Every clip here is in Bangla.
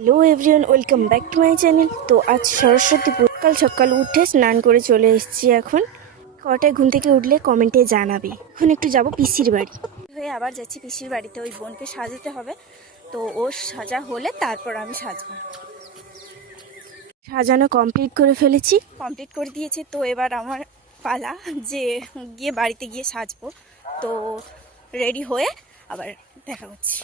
Hello everyone, welcome back to my channel. তো আজ সরস্বতী পুজো, সকাল সকাল উঠে স্নান করে চলে এসেছি। এখন কটায় ঘুম থেকে উঠলে কমেন্টে জানাবে। এখন একটু যাব পিসির বাড়ি হয়ে, আবার যাচ্ছি পিসির বাড়িতে। ওই বোনকে সাজাতে হবে, তো ও সাজা হলে তারপর আমি সাজবো। সাজানো কমপ্লিট করে ফেলেছি, কমপ্লিট করে দিয়েছে। তো এবার আমার পালা যে গিয়ে বাড়িতে গিয়ে সাজবো। তো রেডি হয়ে আবার দেখা হচ্ছে।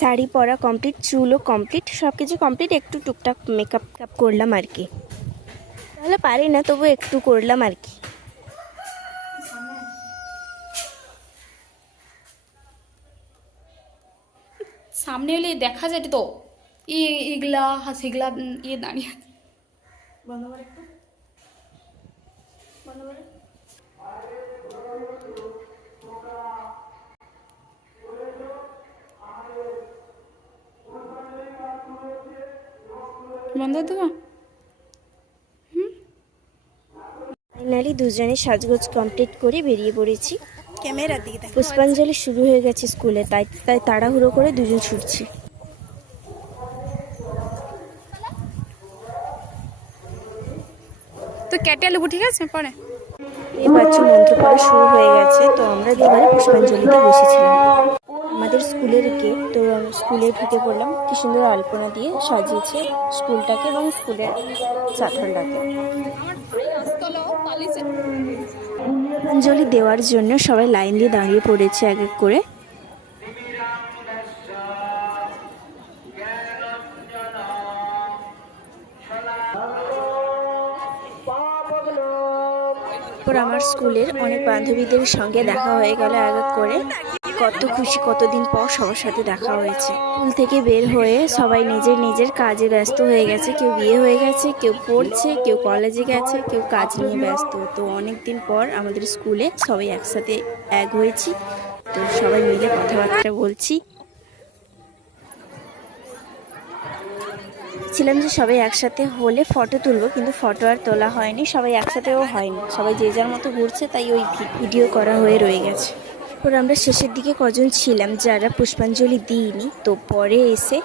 শাড়ি পরা কমপ্লিট, চুলও কমপ্লিট, সব কিছু কমপ্লিট। একটু টুকটাক মেকআপ করলাম আর কি, তাহলে পারি না, তবু একটু করলাম আর কি। সামনে হলে দেখা যেত তো এগুলা হাসিগুলা ইয়ে দাঁড়িয়ে বন্ধ করে একটু বন্ধ করে বন্ধ দেবো। ফাইনালি দুজনে সাজগোজ কমপ্লিট করে বেরিয়ে পড়েছি। ক্যামেরার দিকে পুষ্পাঞ্জলি শুরু হয়ে গেছে স্কুলে, তাই তাই তাড়াহুড়ো করে দুজন ছুটছি। তো কেটে নেবো, ঠিক আছে পরে। এই বাচ্চা মন্ত্র পড়া শুরু হয়ে গেছে, তো আমরা এবারে পুষ্পাঞ্জলিতে বসেছিলাম। আমাদের স্কুলের গেট, তো স্কুলে ঢুকে পড়লাম। কি সুন্দর আলপনা দিয়ে সাজিয়েছে স্কুলটাকে এবং স্কুলের চাতালটাকে। পুষ্পাঞ্জলি দেওয়ার জন্য সবাই লাইন দিয়ে দাঁড়িয়ে পড়েছে এক এক করে। তারপর আমার স্কুলের অনেক বান্ধবীদের সঙ্গে দেখা হয়ে গেল এক এক করে। কত খুশি, কতদিন পর সবার সাথে দেখা হয়েছে। স্কুল থেকে বের হয়ে সবাই নিজের নিজের কাজে ব্যস্ত হয়ে গেছে। কেউ বিয়ে হয়ে গেছে, কেউ পড়ছে, কেউ কলেজে গেছে, কেউ কাজ নিয়ে ব্যস্ত। তো অনেক দিন পর আমাদের স্কুলে সবাই একসাথে এক হয়েছি, তো সবাই মিলে কথাবার্তা বলছি। ছিলাম যে সবাই একসাথে হলে ফটো তুলবো, কিন্তু ফটো আর তোলা হয়নি। সবাই একসাথেও হয়নি, সবাই যে যার মতো ঘুরছে, তাই ওই ভিডিও করা হয়ে রয়ে গেছে। তারপর আমরা শেষের দিকে কজন ছিলাম যারা পুষ্পাঞ্জলি দিইনি, তো পরে এসে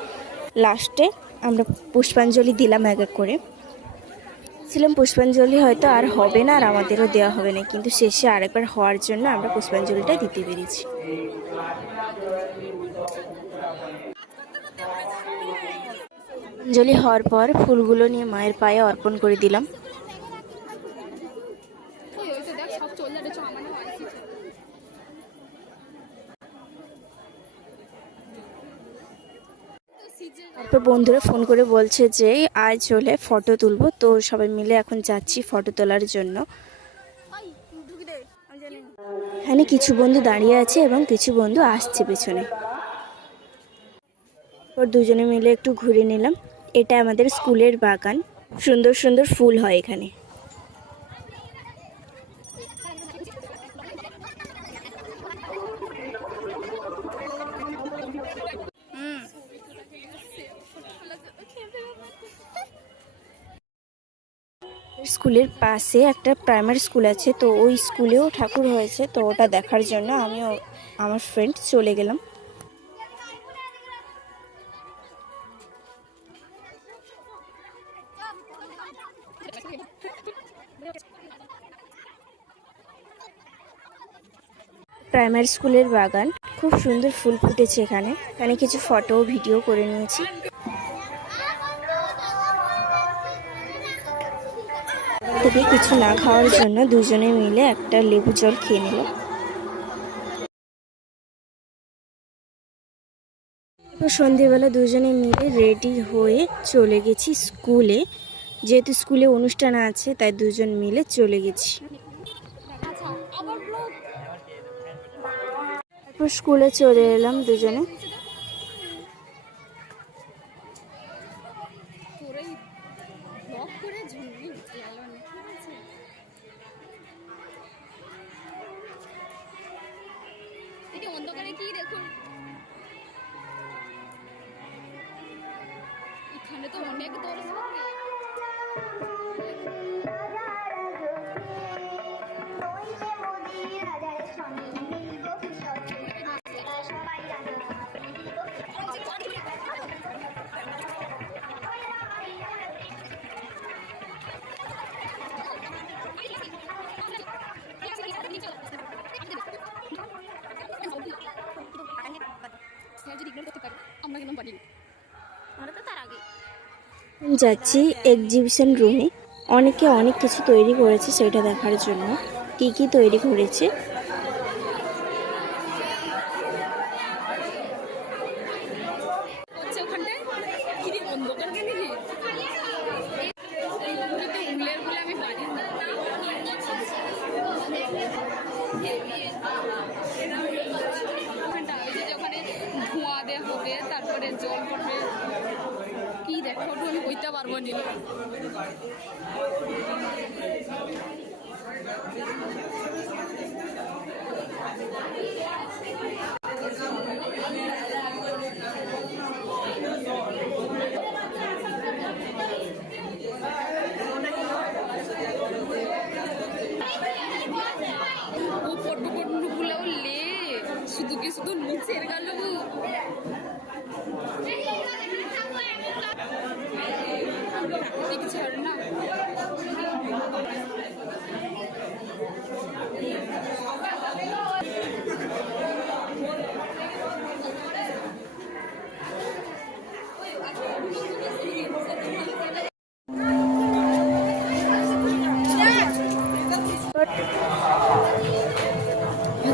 লাস্টে আমরা পুষ্পাঞ্জলি দিলাম এক এক করে। ছিলাম পুষ্পাঞ্জলি হয়তো আর হবে না, আর আমাদেরও দেওয়া হবে না, কিন্তু শেষে আরেকবার হওয়ার জন্য আমরা পুষ্পাঞ্জলিটা দিতে পেরেছি। পুষ্পাঞ্জলি হওয়ার পর ফুলগুলো নিয়ে মায়ের পায়ে অর্পণ করে দিলাম। তারপর বন্ধুরা ফোন করে বলছে যে আয় চলে ফটো তুলবো, তো সবাই মিলে এখন যাচ্ছি ফটো তোলার জন্য। এখানে কিছু বন্ধু দাঁড়িয়ে আছে এবং কিছু বন্ধু আসছে পেছনে। তারপর দুজনে মিলে একটু ঘুরে নিলাম। এটা আমাদের স্কুলের বাগান, সুন্দর সুন্দর ফুল হয় এখানে। স্কুলের পাশে একটা প্রাইমারি স্কুল আছে, তো ওই স্কুলেও ঠাকুর হয়েছে, তো ওটা দেখার জন্য আমিও আমার ফ্রেন্ড চলে গেলাম। প্রাইমারি স্কুলের বাগান, খুব সুন্দর ফুল ফুটেছে এখানে। এখানে কিছু ফটো ভিডিও করে নিয়েছি। থেকে কিছু না খাওয়ার জন্য দুজনে মিলে একটা লেবু জল খেয়ে নিল। সন্ধেবেলা দুজনে মিলে রেডি হয়ে চলে গেছি স্কুলে। যেহেতু স্কুলে অনুষ্ঠান আছে, তাই দুজন মিলে চলে গেছি। তারপর স্কুলে চলে এলাম দুজনে। অন্ধকারে কি দেখুন, এখানে তো অনেক দর্শক। আমরা কিন্তু পারি আমরা তো তার আগে যাচ্ছি এক্সিবিশন রুমে, অনেকে অনেক কিছু তৈরি করেছে সেটা দেখার জন্য। কি কি তৈরি করেছে হচ্ছে ওখানটায় কি রে অন্ধকার কেন রে উমলের বলে আমি পারি না ওখানটা ওই যে ওখানে ধোঁয়া দেওয়া হবে তারপরে জল পড়বে কি দেখো ওটা আমি কইতে পারবো না ও ফটো গুলাও লে শুধু কি শুধু নিচের গেল প্রাকৃতিক ঝর্ণা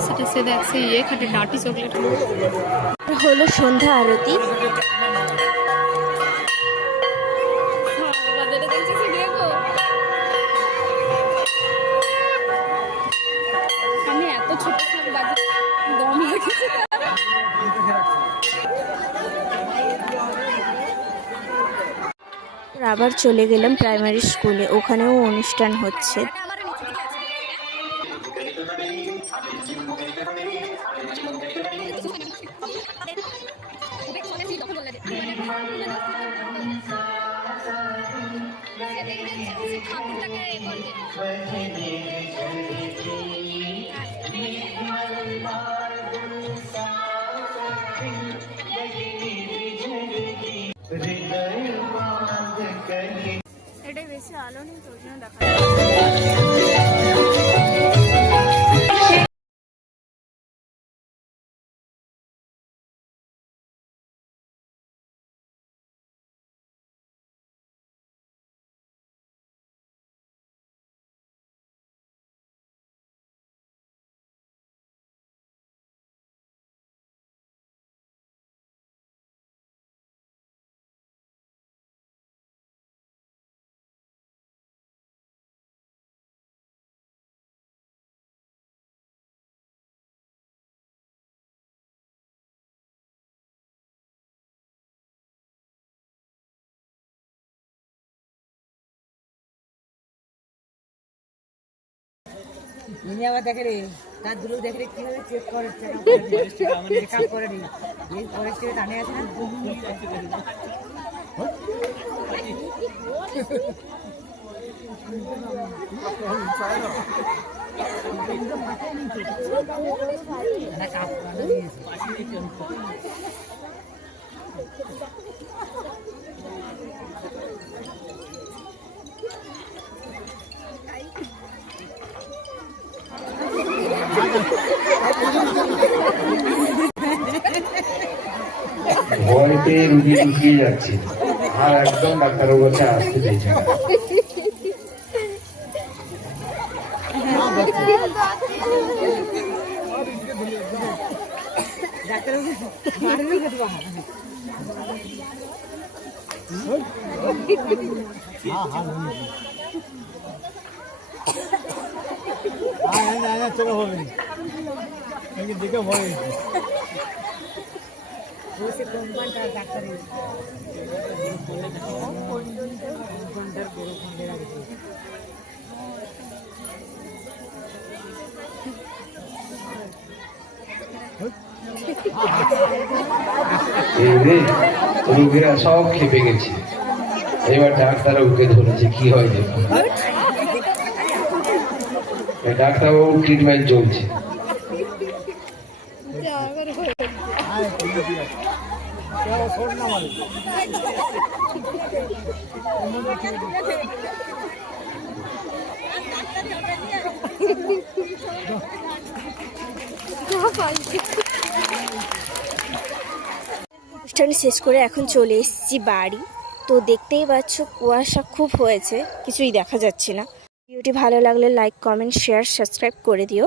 সেটা সে দেখছে ইয়ে খাটে ডাটি চকলেট হলো সন্ধ্যা আরতি। আমি এত ছোট ছোট বাজে দম লেগেছে আবার চলে গেলাম প্রাইমারি স্কুলে, ওখানেও অনুষ্ঠান হচ্ছে। এটাই বেশি আলো নেই তো ওই জন্য দেখা আবার দেখে রে তার দুটো দেখে রে কিভাবে চেক করে চেক আপ করে নি এই ফরেস্ট থেকে টানে আছে না না কাপ করে দিয়েছে ভয়তে রুগী লুকিয়ে যাচ্ছে আর একদম ডাক্তারের কাছে আসতে চাইছে না। চলো হবে দেখে ভয় ডাক্তারের রোগীরা সব খেপে গেছে, এবার ডাক্তার ওকে ধরেছে কি হয় দেখুন। ডাক্তারবাবুর ট্রিটমেন্ট চলছে। অনুষ্ঠান শেষ করে এখন চলে এসেছি বাড়ি। তো দেখতেই পাচ্ছ কুয়াশা খুব হয়েছে, কিছুই দেখা যাচ্ছে না। ভিডিওটি ভালো লাগলে লাইক, কমেন্ট, শেয়ার, সাবস্ক্রাইব করে দিও।